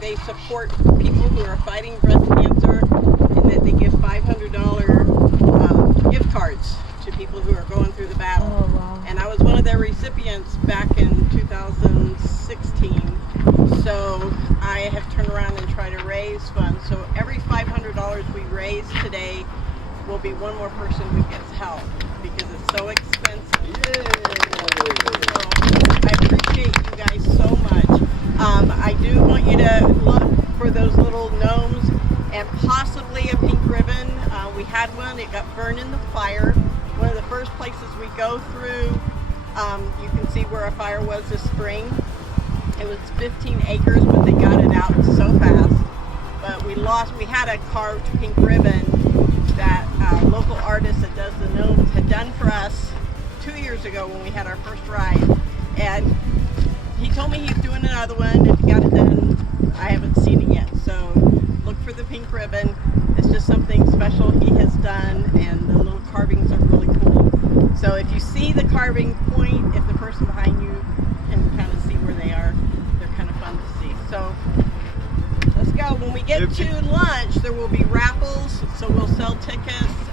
they support people who are fighting breast cancer, and that they give $500 gift cards to people who are going through the battle. Oh, wow. And I was one of their recipients back in 2016. So I have turned around and tried to raise funds. So every $500 we raise today will be one more person who gets help because it's so expensive. Yay. So I appreciate you guys so much. I do want you to look for those little gnomes and possibly a pink ribbon. We had one, it got burned in the fire. One of the first places we go through, you can see where a fire was this spring. It was 15 acres, but they got it out so fast. But we had a carved pink ribbon that a local artist that does the gnomes had done for us 2 years ago when we had our first ride. And he told me he's doing another one. If he got it done, I haven't seen it yet. So look for the pink ribbon. It's just something special he has done, and the little carvings are really cool. So if you see the carving, point if the person behind you can kind of see where they are. They're kind of fun to see. So let's go. When we get to lunch, there will be raffles, so we'll sell tickets.